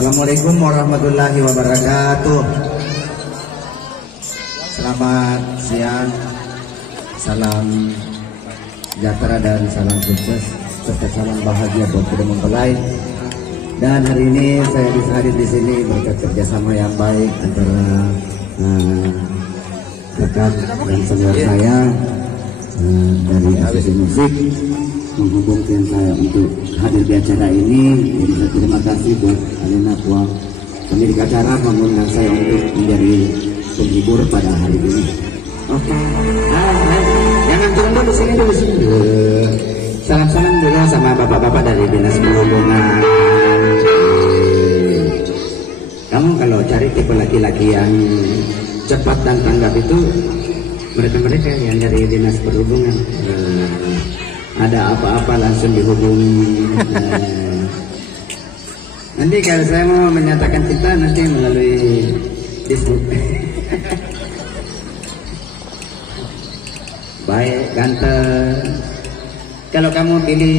Assalamualaikum warahmatullahi wabarakatuh. Selamat siang, salam sejahtera dan salam sukses serta salam bahagia buat kedua mempelai. Dan hari ini saya bisa hadir di sini berkat kerjasama yang baik antara rekan dan senior saya dari asosiasi musik menghubungkan saya untuk hadir di acara ini. Jadi saya terima kasih buat Alena Puang pemilik acara mengundang saya untuk menjadi penghibur pada hari ini. Oke, jangan turun di sini dulu sini. Salam-salam juga sama bapak-bapak dari dinas perhubungan. Kamu kalau cari tipe laki-laki yang cepat dan tanggap itu mereka-mereka yang dari dinas perhubungan. Ada apa-apa langsung dihubungi. Nanti kalau saya mau menyatakan cinta nanti melalui Facebook. Baik, ganteng. Kalau kamu pilih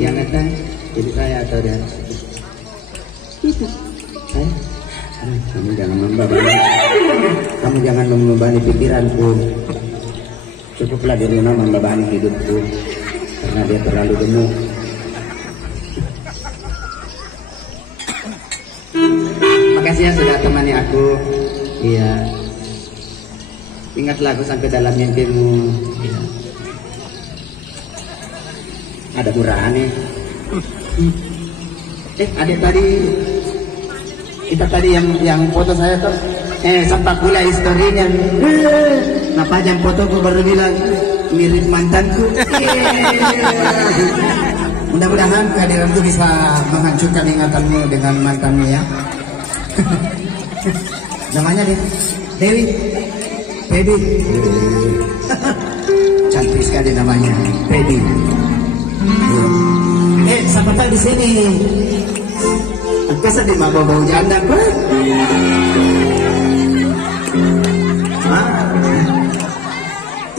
yang ganteng, pilih saya atau dia? Saya? Kamu jangan membebani. Kamu jangan membebani pikiranku. Cukuplah dirimu membebani hidupku. Karena dia terlalu gemuk. Makasih ya sudah temani aku. Iya. Ingatlah aku sampai dalam mimpimu. Iya. Ada murahan nih. Adik tadi kita tadi yang foto saya tuh sempat pula historinya. Kenapa jam fotoku baru bilang mirip mantanku. Mudah-mudahan kehadiranku bisa menghancurkan ingatanmu dengan mantanmu ya. Namanya dia Dewi, Baby. Cantik sekali namanya, Baby. Siapa tahu di sini? Aku sedih mau bau janda kok.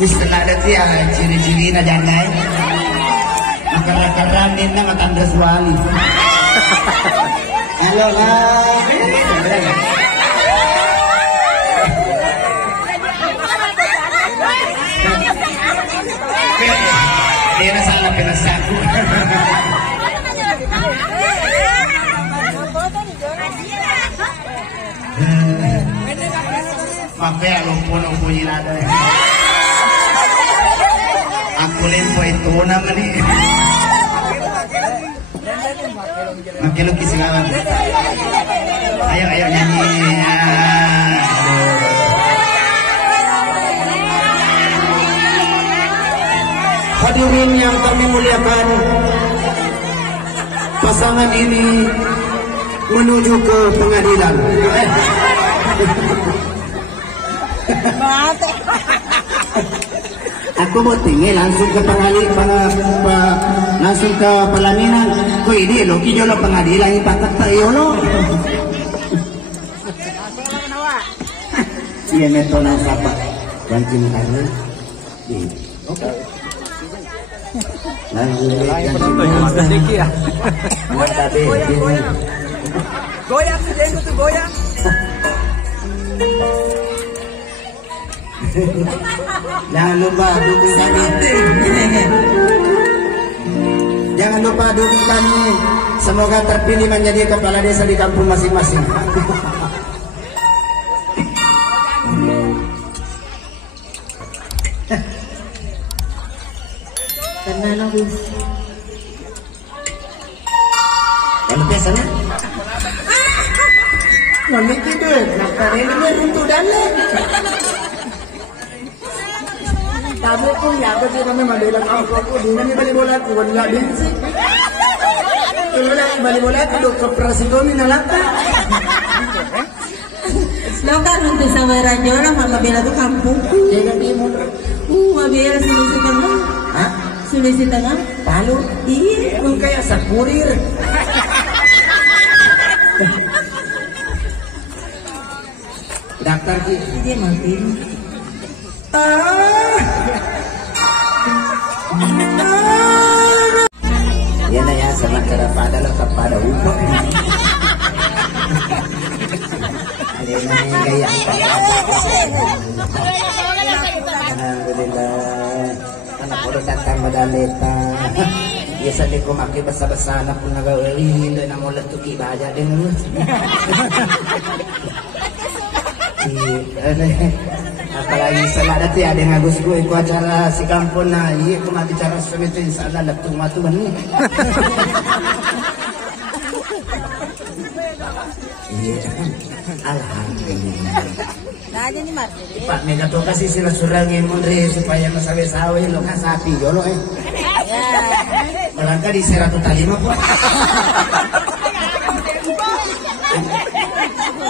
Setelah ada tiang ciri-ciri na jandai makar-makaran na matanda suali. Halo lah. Dia na salah pinasaku. Papel lumpo-lumpo nada. Aku lempo itu nama nih. Makin lukis sekarang. Ayo nyanyi. Hadirin yang kami muliakan, pasangan ini menuju ke pengadilan. Aku mau tinggal langsung ke pengadilan, langsung ke pelaminan. Kau ini lo kijo lo pengadilan ini pakai tayo lo. Iya metode siapa? Yang cinta lo. Oke. Lalu sedikit ya. Goyang sedikit tuh goyang. Jangan lupa dukung kami. Jangan lupa dukung kami. Semoga terpilih menjadi kepala desa di kampung masing-masing. Karena nabis. Kalau biasanya mami tidur, nakar ini untuk dalam. Tahu pun ya, apa sih kami mandailan aku di mana balik bola aku wala bensi. Kalau balik bola aku ke Prasikomi nalata. Lokar untuk sama Rajora mama bela tuh kampungku. Jangan dimun. Mabela Sulawesi Tengah. Hah? Sulawesi Tengah. Palu. Iya. Kung kayak sakurir. Daftar ki. Dia mati. Yan na yan sa magkarapada lang kepada upah. alhamdulillah. Anak udah datang badaleta. Biasa di kumaki besar-besar anak pun nagauli dan namun letuki baja dengan apalagi sama ada tiada yang agus gue ikut acara si kampung nah iya kumaki cara semitu insyaallah letung matu nih. Iya, alhamdulillah. Nah, aja nih Mar. Pak Mega tuh kasih silaturahmi mundri supaya masawe-sawe lo kan sapi jolo barangkali di 105 Pak.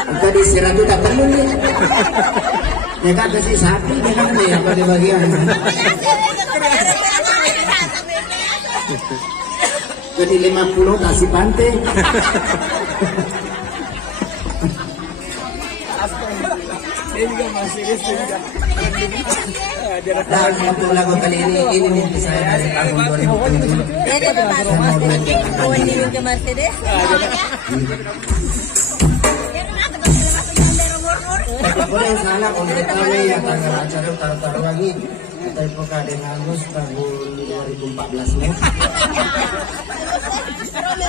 Angka di 100 tak perlu nih. Ya kan kasih sapi memang nih apa di bagian. Jadi 50 kasih pantai. Ini juga masih juga. Dan untuk lagu kali ini mimpi saya dari tahun 2007. Ya, dia tuh Mas. Kawan dia ke Mercedes. Boleh salah kalau kita ya tanggal acara taruh lagi kita buka dengan Agus tahun 2014 nih.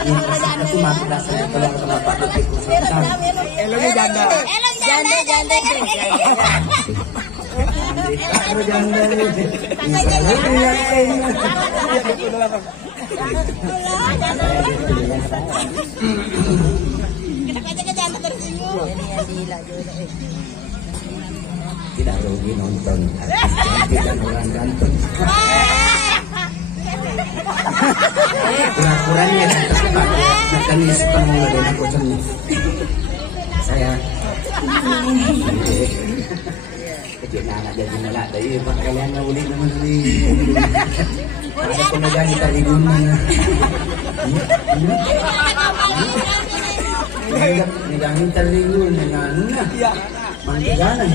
Ini aku mati dasarnya keluar ke Bapak Detik Kusatan. Eloknya janda. Janda. Aku janda nih. Tidak rugi nonton artis cantik dan orang ganteng. Kurang-kurangnya tapi Pak mekanisme dengan aku cermin. Saya kecil anak jadi melak dari Pak kalian nguli nama diri. Ada pemegang kita di dunia. Megangin terligun dengan mangganan.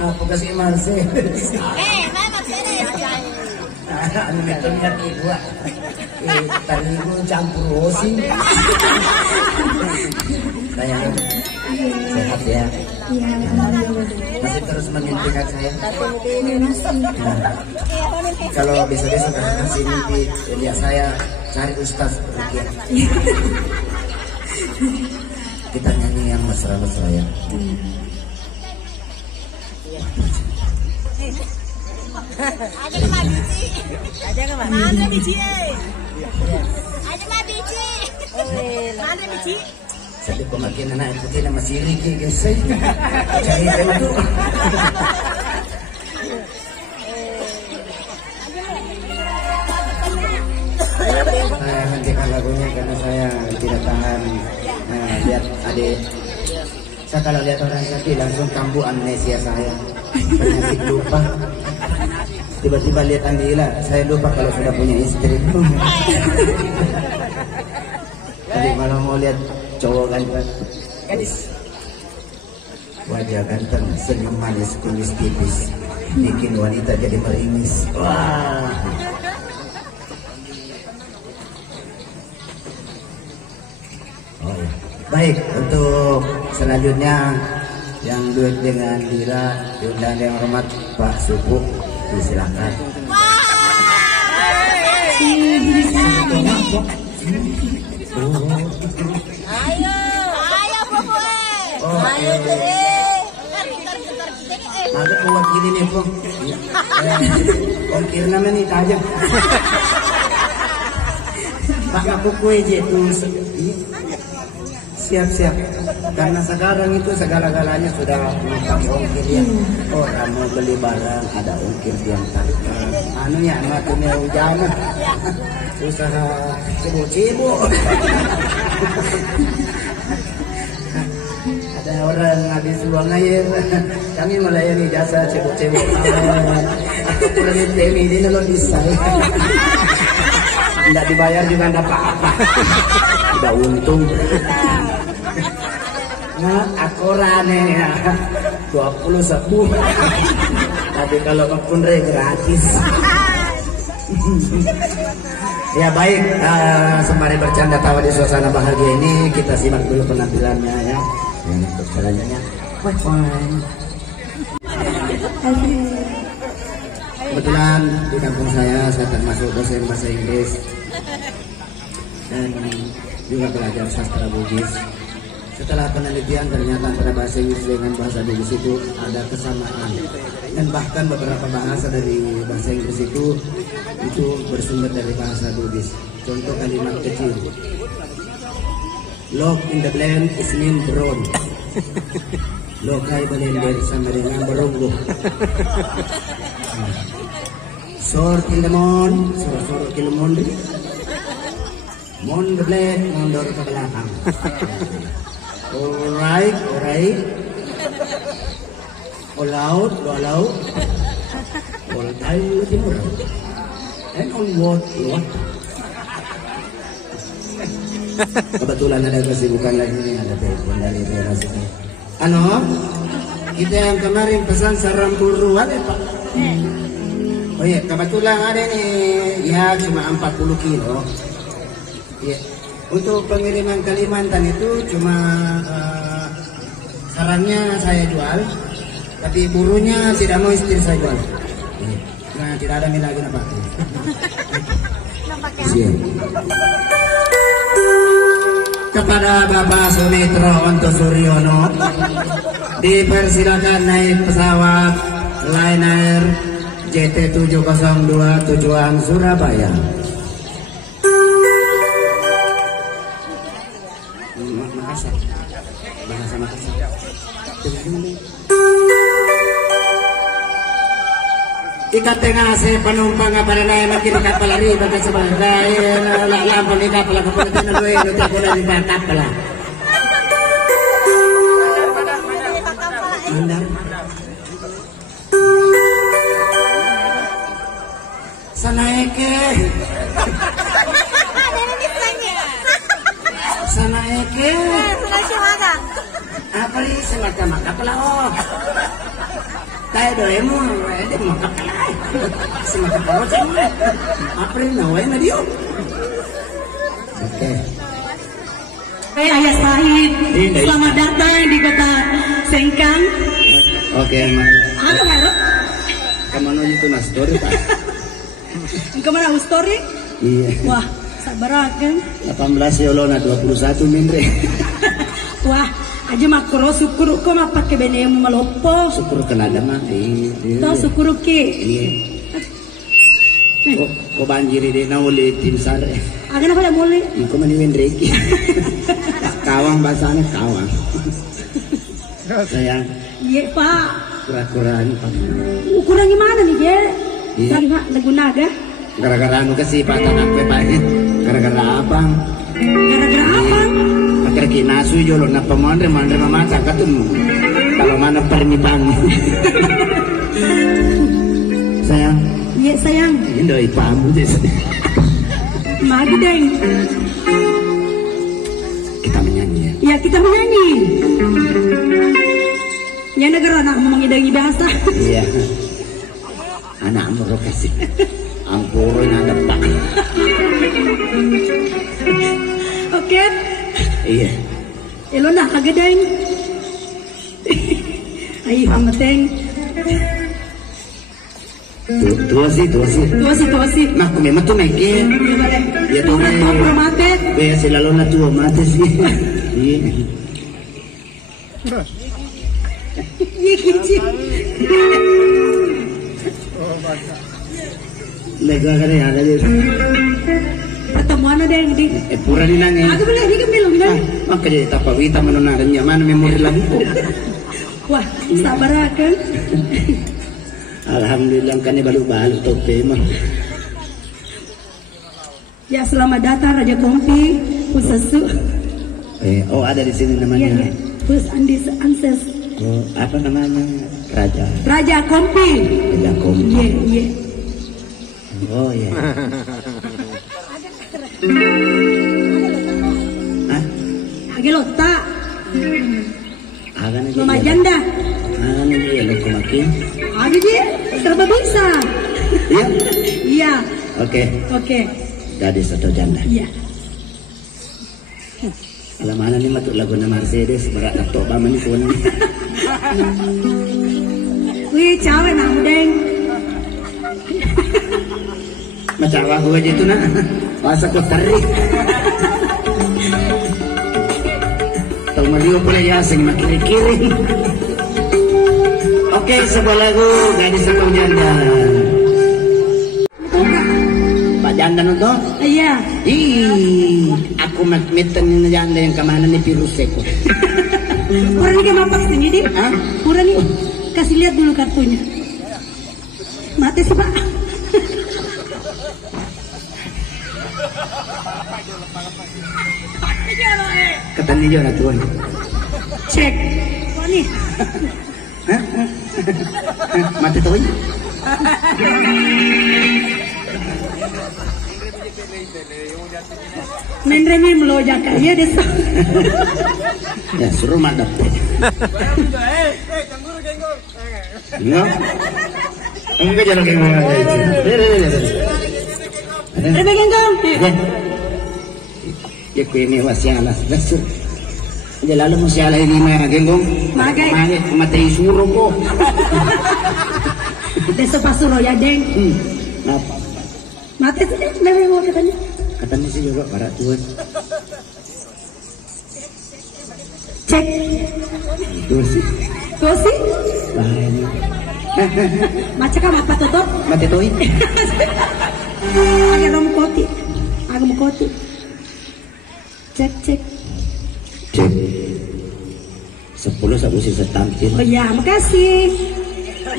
Apa kasih Mercedes? Anu metodenya kedua. Terligun campur osi. Sayang, sehat ya. Masih terus memimpikan saya. Kalau besok-besok kasih mimpi, lihat saya cari Ustaz Rukiah. Kita nyanyi yang mesra-mesra ya. Aja ke Mabiji. Mana biji? Aja Mabiji. Mana biji? Saya pemakin anak itu tidak masih riki guys. Cari tema tu. Saya hentikan lagunya karena saya tidak tahan. Lihat adik. Saya kalau lihat orang cantik langsung kambuh amnesia saya. Penyakit lupa. Tiba-tiba lihat Andila, saya lupa kalau sudah punya istri. Jadi kalau mau lihat cowok ganteng, gadis, wajah ganteng, senyum manis, kumis tipis, bikin wanita jadi meringis. Wah. Oh ya. Baik, untuk selanjutnya yang duet dengan Dira, diundang yang hormat Pak Supu, disilakan. Ayo Bobo. Ayo Ada mewakili nih po. Ongkir naman nih tajam. Pak aku kue itu siap-siap. Karena sekarang itu segala-galanya sudah pakai ongkir ya. Orang mau beli barang ada ongkir diantar. Anu ya matunya hujan. Usaha cibu-cibu. Ada orang habis buang air, kami melayani jasa cebok-cebok. Aku pergi demi ini lo bisa. Tidak dibayar juga tidak apa-apa. Tidak untung. Nah, akorannya ya 20 sebuah. Tapi kalau ngepundre gratis. Ya baik, sembari bercanda tawa di suasana bahagia ini, kita simak dulu penampilannya ya. Yang untuk selanjutnya, bye bye. Kebetulan di kampung saya termasuk dosen bahasa Inggris dan juga belajar sastra Bugis. Setelah penelitian ternyata antara bahasa Inggris dengan bahasa Bugis itu ada kesamaan, dan bahkan beberapa bahasa dari bahasa Inggris itu bersumber dari bahasa Bugis. Contoh kalimat kecil, lock in the blend is mean brown. Lokai blender sama dengan berungguh. Sort in the moon, sort in the moon. Moon the blend, mundur ke belakang. Alright. All out. All time timur. And on what? Kebetulan ada kesibukan lagi nih, ada telepon dari daerah sini. Kita yang kemarin pesan sarang buru ada Pak. Oh iya, kebetulan ada nih, ya cuma 40 kilo. Ya, untuk pengiriman Kalimantan itu cuma sarangnya saya jual, tapi burunya tidak mau istri saya jual. Nah, tidak ada lagi apa. Siap. Kepada Bapak Sumitro untuk Suryono, dipersilakan naik pesawat Lion Air JT702 tujuan Surabaya. Makassar, bahasa Makassar. Ikat tengah si penumpang pada naik makin kapal lari bagai sebagai lampau di kapal kepolisian dua itu tak boleh di kapal lah. Mandar. Sanaike. Sanaike. Apa ini semacam kapal oh. Tayo Doraemon, pwede makakalay. Kasi makapalo sa mga. April na, wala na diyo. Oke. Hey, Ayah Sahid, selamat datang di kota Sengkang. Oke, Mak. Ano nga? Kamano itu na story, Pak? Kemana story? Iya. Wah, sabar kan? 18 Yolo na 21 Mindre. Wah. Aja makro syukur ko mapake bene mo malopo. Syukur kenada mah. Tahu syukur ki. Iya. Ko banjiri di na uli tim sare. Aga na pala muli. Iko maniwin reki. Kawang bahasanya kawang. Sayang. Iya Pak. Kurang-kurang Pak. Ukuran gimana nih dia? Iya. Lagu naga. Gara-gara anu kesipatan apa Pak? Gara-gara apa? Gara-gara apa? Akhirnya kinasu jolo na pemandre mamasak ketemu kalau mana permintaan. Sayang. Iya sayang. Ini doi pamu des. Magi deng. Kita menyanyi ya. Ya kita menyanyi. Ya negara anak mau mengidangi bahasa. Iya. Anak merokasi. Ampurin ada Pak. Oke. Iya. Elo na kagedeng. Ay, hamateng. Tua sih. Nah, kumema tuh naikin. Ya tuh. Mate. Kaya sila lo na tuwa mate sih. Iya. Iya kicik. Lega kare ada deh. Pertemuan ada yang di. Pura ni nangin. Aku boleh di kembil bilang. Maka jadi tapawita menonarnya mana memori lagu. Wah, sabar kan? Alhamdulillah kan ini balu-balu tope mah. Ya selamat datang Raja Kompi Pusasu. Oh ada di sini namanya. Iya. Pus Andis Anses. Oh apa namanya? Raja Kompi. Raja Kompi. Iya. Oh iya. Agi lota. Agan Mama janda. Agan ini lo kumakin. Agi dia serba bisa. Iya. Iya. Oke. Gadis atau janda. Iya. Alamana ni matuk lagu na Mercedes berat atau paman pun. Wih, cawe na udeng. Macam aku aja itu nak. Bahasa ku tarik. Tahu Mario pula ya asing makin kiring. Oke, sebuah lagu Gadis Sabang Janda. Pak Janda nonton? Iya. Ih, aku meten janda yang kemana nih virus aku. Kurang nih mapak sini deh. Hah? Kurang nih. Kasih lihat dulu kartunya. Mati sih Pak. Katanya juga tuh. Cek. Oh nih. Mati tuh. Menremi melojak ya deh. Ya suruh madap. Enggak. Enggak jalan genggong. Reme genggong. Ya ku ini wasialah. Dasur. Dia lalu musialah ini mah genggong. Magai. Mati suruh kok. Besok pas suruh ya deng. Apa? Mati tuh deh. Reme mau katanya. Katanya sih juga para tuan. Cek. Tuh sih. Tuh sih. Bahaya. Macam apa tutup? Mati tuh. Agak rom koti. Agak mau koti. Cek cek. Cek. 10 sabu sisa tampil. Oh iya, makasih.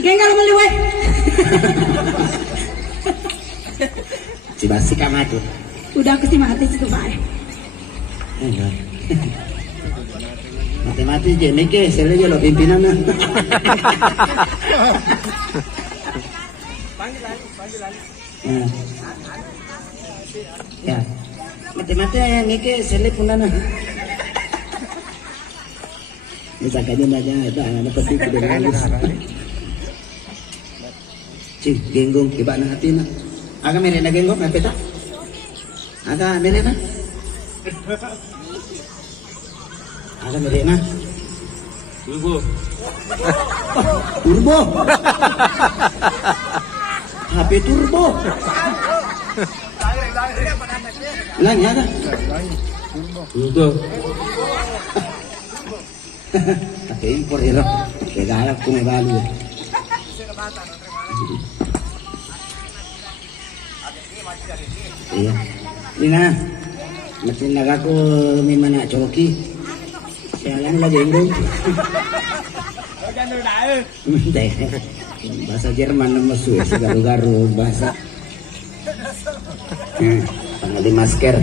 Genggal meliwe. Si basi kamatu. Udah aku sih mati situ Pak. Enggak. Mati-mati je nike, sele je lo pimpinan. Panggil. Ya. Mati-mati yang nike sele punana. Misalkan aja itu anak peti kudu nangis. Cing, genggong iba na hati na. Aga mere na genggong na peta. Aga mere na. Aga mere na. Turbo. Turbo. HP turbo. Lang ya ka? Turbo. Tapi impor iro. Kaya kung may balu. Iya. Ina. Matin nagaku mimana coki. Sialan lagi ingin. Bahasa Jerman nama suwe garu-garu bahasa. Tanggal di masker.